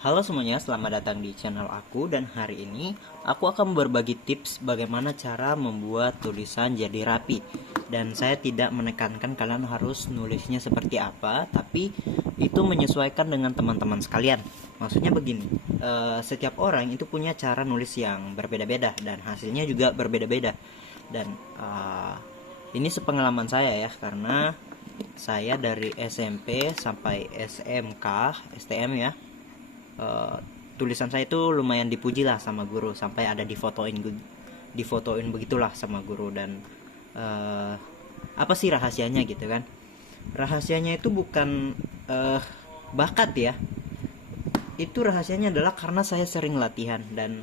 Halo semuanya, selamat datang di channel aku dan hari ini aku akan berbagi tips bagaimana cara membuat tulisan jadi rapi. Dan saya tidak menekankan kalian harus nulisnya seperti apa, tapi itu menyesuaikan dengan teman-teman sekalian. Maksudnya begini, setiap orang itu punya cara nulis yang berbeda-beda dan hasilnya juga berbeda-beda. Dan ini sepengalaman saya ya, karena saya dari SMP sampai SMK, STM ya, uh, tulisan saya itu lumayan dipuji lah sama guru, sampai ada difotoin begitulah sama guru. Dan apa sih rahasianya gitu kan? Rahasianya itu bukan bakat ya, itu rahasianya adalah karena saya sering latihan. Dan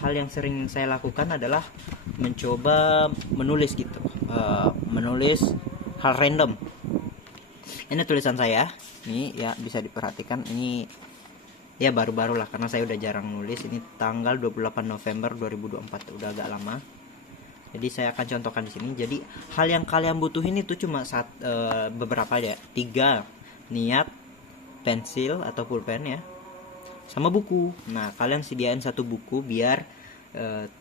hal yang sering saya lakukan adalah mencoba menulis gitu, menulis hal random. Ini tulisan saya, ini ya bisa diperhatikan, ini ya baru-baru lah karena saya udah jarang nulis. Ini tanggal 28 November 2024, udah agak lama. Jadi saya akan contohkan di sini. Jadi hal yang kalian butuhin itu cuma beberapa aja, 3: niat, pensil atau pulpen ya, sama buku. Nah kalian sediain satu buku biar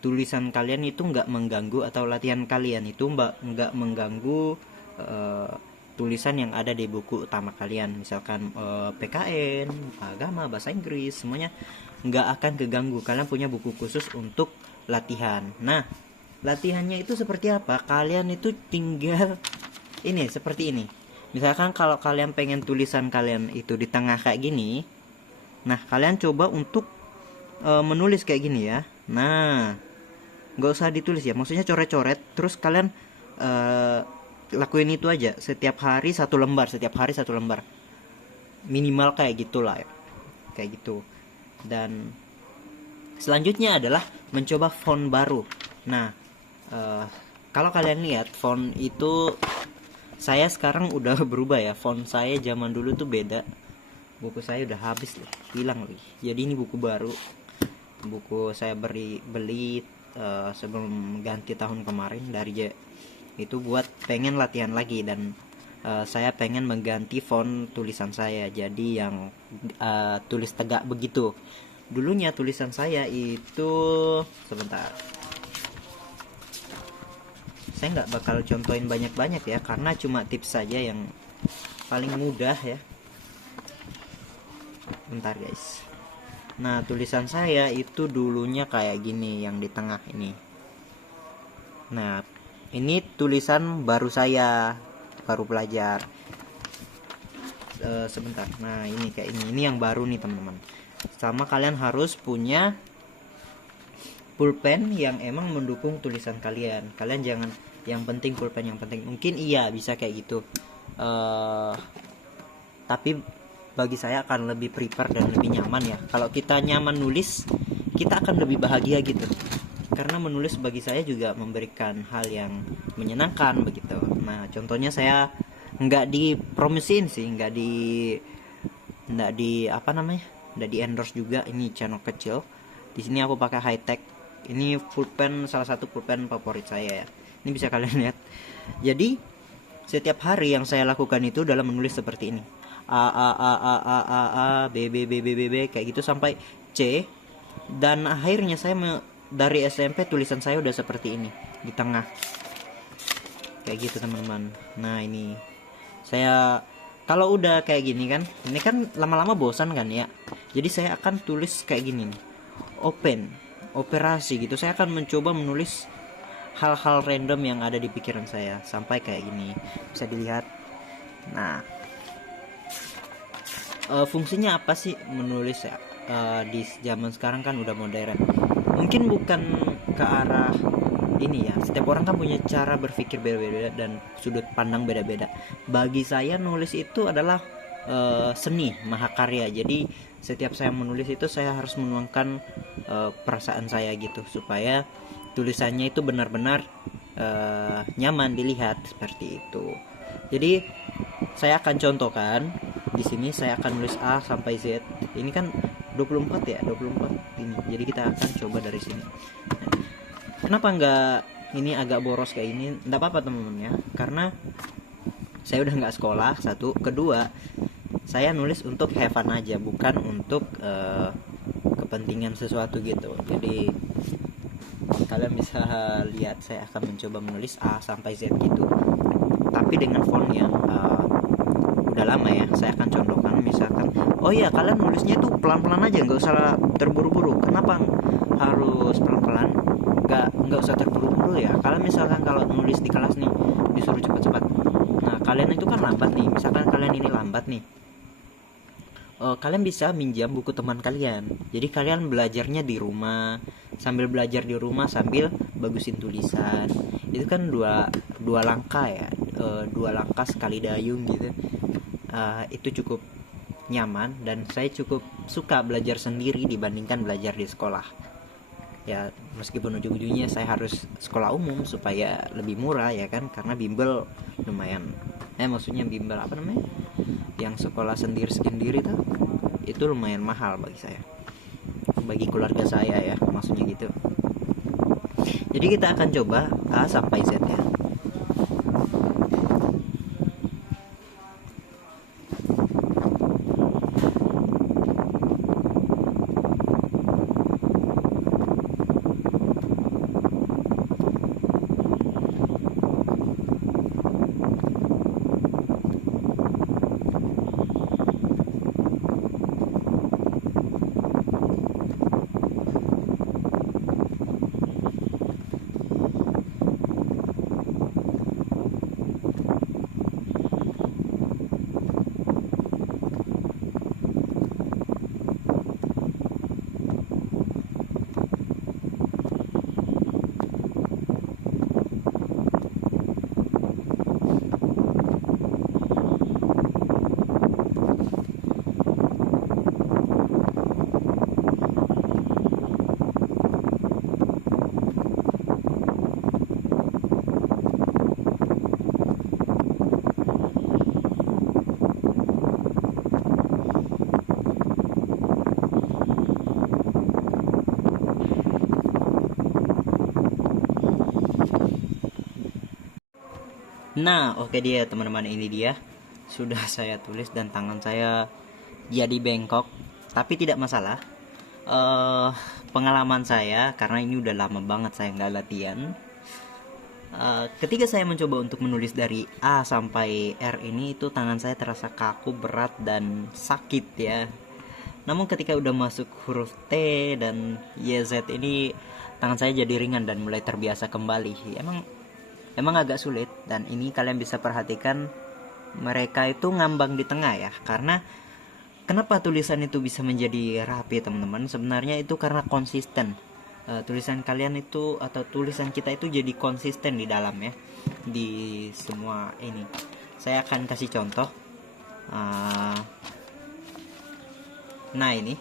tulisan kalian itu nggak mengganggu, atau latihan kalian itu nggak mengganggu tulisan yang ada di buku utama kalian. Misalkan PKN, agama, bahasa Inggris, semuanya nggak akan keganggu. Kalian punya buku khusus untuk latihan. Nah latihannya itu seperti apa? Kalian itu tinggal ini, seperti ini. Misalkan kalau kalian pengen tulisan kalian itu di tengah kayak gini, nah kalian coba untuk menulis kayak gini ya. Nah nggak usah ditulis ya, maksudnya coret-coret, terus kalian lakuin itu aja setiap hari satu lembar, minimal kayak gitulah ya, kayak gitu. Dan selanjutnya adalah mencoba font baru. Nah kalau kalian lihat font itu, saya sekarang udah berubah ya. Font saya zaman dulu tuh beda, buku saya udah habis loh, hilang loh. Jadi ini buku baru, buku saya beli sebelum ganti tahun kemarin dari itu, buat pengen latihan lagi. Dan saya pengen mengganti font tulisan saya jadi yang tulis tegak begitu. Dulunya tulisan saya itu, sebentar, saya nggak bakal contohin banyak-banyak ya, karena cuma tips saja yang paling mudah ya. Bentar guys. Nah tulisan saya itu dulunya kayak gini, yang di tengah ini. Nah ini tulisan baru saya, baru belajar. Sebentar. Nah ini kayak ini yang baru nih teman-teman. Sama kalian harus punya pulpen yang emang mendukung tulisan kalian. Kalian jangan yang penting pulpen yang penting. Mungkin iya bisa kayak gitu. Tapi bagi saya akan lebih prefer dan lebih nyaman ya. Kalau kita nyaman nulis, kita akan lebih bahagia gitu. Karena menulis bagi saya juga memberikan hal yang menyenangkan begitu. Nah contohnya saya nggak dipromosin sih, nggak di apa namanya, nggak di endorse juga. Ini channel kecil. Di sini aku pakai high tech. Ini pulpen, salah satu pulpen favorit saya ya. Ini bisa kalian lihat. Jadi setiap hari yang saya lakukan itu dalam menulis seperti ini. A B B B B B B kayak gitu sampai C. Dan akhirnya saya dari SMP tulisan saya udah seperti ini di tengah kayak gitu teman-teman. Nah ini saya, kalau udah kayak gini kan, ini kan lama-lama bosan kan ya, jadi saya akan tulis kayak gini nih, operasi gitu. Saya akan mencoba menulis hal-hal random yang ada di pikiran saya sampai kayak gini, bisa dilihat. Nah fungsinya apa sih menulis ya? Di zaman sekarang kan udah modern, mungkin bukan ke arah ini ya, setiap orang kan punya cara berpikir beda-beda dan sudut pandang beda-beda. Bagi saya nulis itu adalah seni mahakarya. Jadi setiap saya menulis itu saya harus menuangkan perasaan saya gitu, supaya tulisannya itu benar-benar nyaman dilihat seperti itu. Jadi saya akan contohkan di sini. Saya akan nulis A sampai Z. Ini kan 24 ya, 24 ini. Jadi kita akan coba dari sini. Kenapa enggak ini agak boros kayak ini? Enggak apa-apa teman-teman ya, karena saya udah nggak sekolah, satu. Kedua, saya nulis untuk have fun aja, bukan untuk kepentingan sesuatu gitu. Jadi kalian bisa lihat saya akan mencoba menulis A sampai Z gitu, tapi dengan font yang udah lama ya. Saya akan contohkan, misalkan oh iya, kalian nulisnya tuh pelan-pelan aja, nggak usah terburu-buru. Kenapa harus pelan-pelan? Nggak usah terburu-buru ya. Kalian misalkan kalau nulis di kelas nih disuruh cepat-cepat, nah kalian itu kan lambat nih, misalkan kalian ini lambat nih, kalian bisa minjam buku teman kalian. Jadi kalian belajarnya di rumah, sambil belajar di rumah sambil bagusin tulisan. Itu kan dua langkah ya, dua langkah sekali dayung gitu. Itu cukup nyaman, dan saya cukup suka belajar sendiri dibandingkan belajar di sekolah. Ya meskipun ujung-ujungnya saya harus sekolah umum supaya lebih murah ya kan, karena bimbel lumayan, maksudnya bimbel apa namanya, yang sekolah sendiri-sendiri tuh itu lumayan mahal bagi saya, bagi keluarga saya ya, maksudnya gitu. Jadi kita akan coba A sampai Z ya. Nah, oke dia teman-teman, ini dia sudah saya tulis dan tangan saya jadi bengkok, tapi tidak masalah. eh Pengalaman saya, karena ini udah lama banget saya nggak latihan. Ketika saya mencoba untuk menulis dari A sampai R ini, itu tangan saya terasa kaku, berat, dan sakit ya. Namun ketika udah masuk huruf T dan YZ ini, tangan saya jadi ringan dan mulai terbiasa kembali. Emang agak sulit, dan ini kalian bisa perhatikan mereka itu ngambang di tengah ya. Karena kenapa tulisan itu bisa menjadi rapi teman-teman? Sebenarnya itu karena konsisten. Tulisan kalian itu atau tulisan kita itu jadi konsisten di dalam ya, di semua ini. Saya akan kasih contoh. Nah ini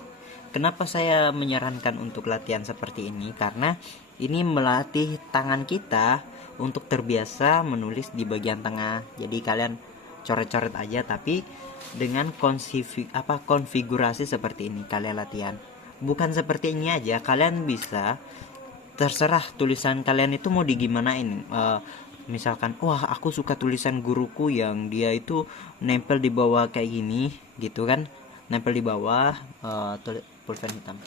kenapa saya menyarankan untuk latihan seperti ini, karena ini melatih tangan kita untuk terbiasa menulis di bagian tengah. Jadi kalian coret-coret aja, tapi dengan konfigurasi seperti ini kalian latihan. Bukan seperti ini aja, kalian bisa terserah tulisan kalian itu mau digimanain. Misalkan wah aku suka tulisan guruku yang dia itu nempel di bawah kayak gini gitu kan, nempel di bawah pulpen hitam.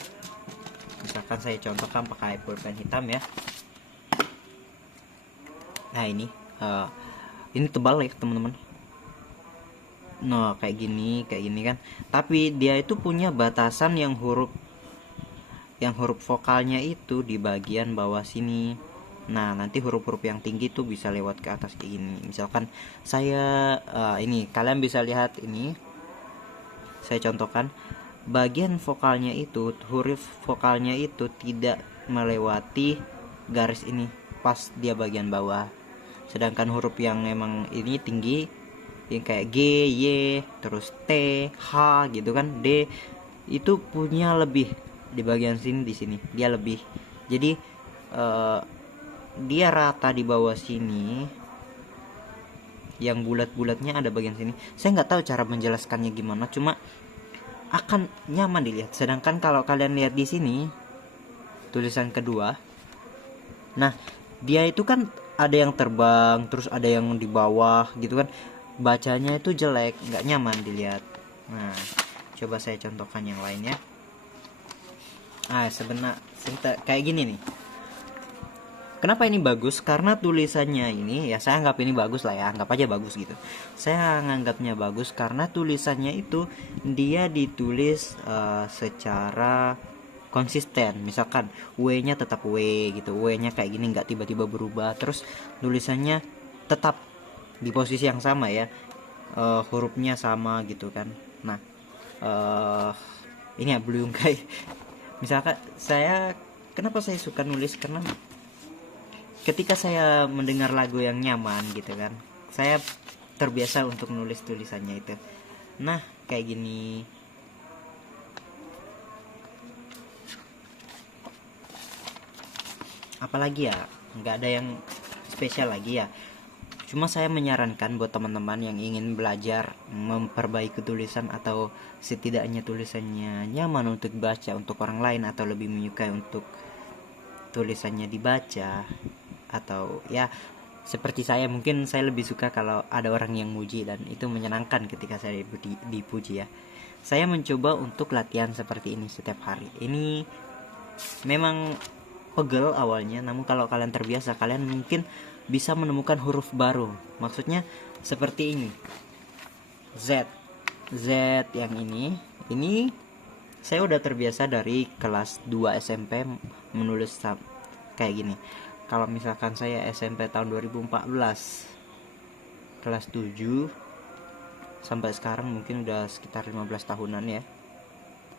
Misalkan saya contohkan pakai pulpen hitam ya. Nah ini tebal ya teman-teman. Nah kayak gini kan, tapi dia itu punya batasan yang huruf vokalnya itu di bagian bawah sini. Nah nanti huruf-huruf yang tinggi tuh bisa lewat ke atas kayak gini. Misalkan saya ini kalian bisa lihat, ini saya contohkan bagian vokalnya itu, huruf vokalnya itu tidak melewati garis ini pas dia bagian bawah. Sedangkan huruf yang emang ini tinggi, yang kayak G, Y, terus T, H gitu kan, D, itu punya lebih di bagian sini, di sini dia lebih. Jadi dia rata di bawah sini, yang bulat-bulatnya ada bagian sini. Saya nggak tahu cara menjelaskannya gimana, cuma akan nyaman dilihat. Sedangkan kalau kalian lihat di sini tulisan kedua, nah dia itu kan ada yang terbang, terus ada yang di bawah gitu kan, bacanya itu jelek, nggak nyaman dilihat. Nah, coba saya contohkan yang lainnya. Sebenarnya kayak gini nih. Kenapa ini bagus? Karena tulisannya ini, ya saya anggap ini bagus lah ya, anggap aja bagus gitu. Saya nganggapnya bagus karena tulisannya itu dia ditulis secara konsisten. Misalkan W-nya tetap W gitu, W-nya kayak gini, nggak tiba-tiba berubah. Terus tulisannya tetap di posisi yang sama ya, hurufnya sama gitu kan. Nah, ini ya belum kayak misalkan kenapa saya suka nulis, karena ketika saya mendengar lagu yang nyaman gitu kan, saya terbiasa untuk nulis tulisannya itu. Nah, kayak gini. Apalagi ya, nggak ada yang spesial lagi ya. Cuma saya menyarankan buat teman-teman yang ingin belajar memperbaiki tulisan, atau setidaknya tulisannya nyaman untuk baca untuk orang lain, atau lebih menyukai untuk tulisannya dibaca, atau ya seperti saya, mungkin saya lebih suka kalau ada orang yang muji, dan itu menyenangkan ketika saya dipuji ya. Saya mencoba untuk latihan seperti ini setiap hari. Ini memang pegel awalnya, namun kalau kalian terbiasa, kalian mungkin bisa menemukan huruf baru. Maksudnya seperti ini, Z yang ini saya udah terbiasa dari kelas 2 SMP menulis kayak gini. Kalau misalkan saya SMP tahun 2014 kelas 7 sampai sekarang mungkin udah sekitar 15 tahunan ya.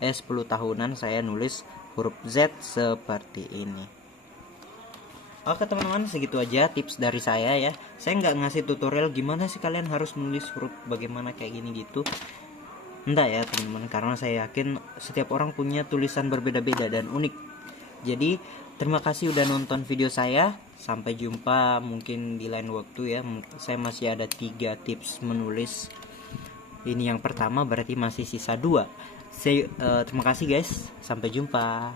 10 tahunan saya nulis huruf Z seperti ini. Oke teman-teman, segitu aja tips dari saya ya. Saya nggak ngasih tutorial gimana sih kalian harus nulis huruf bagaimana kayak gini gitu. Enggak ya teman-teman, karena saya yakin setiap orang punya tulisan berbeda-beda dan unik. Jadi terima kasih udah nonton video saya. Sampai jumpa mungkin di lain waktu ya. Saya masih ada 3 tips menulis. Ini yang pertama, berarti masih sisa 2. Terima kasih guys. Sampai jumpa.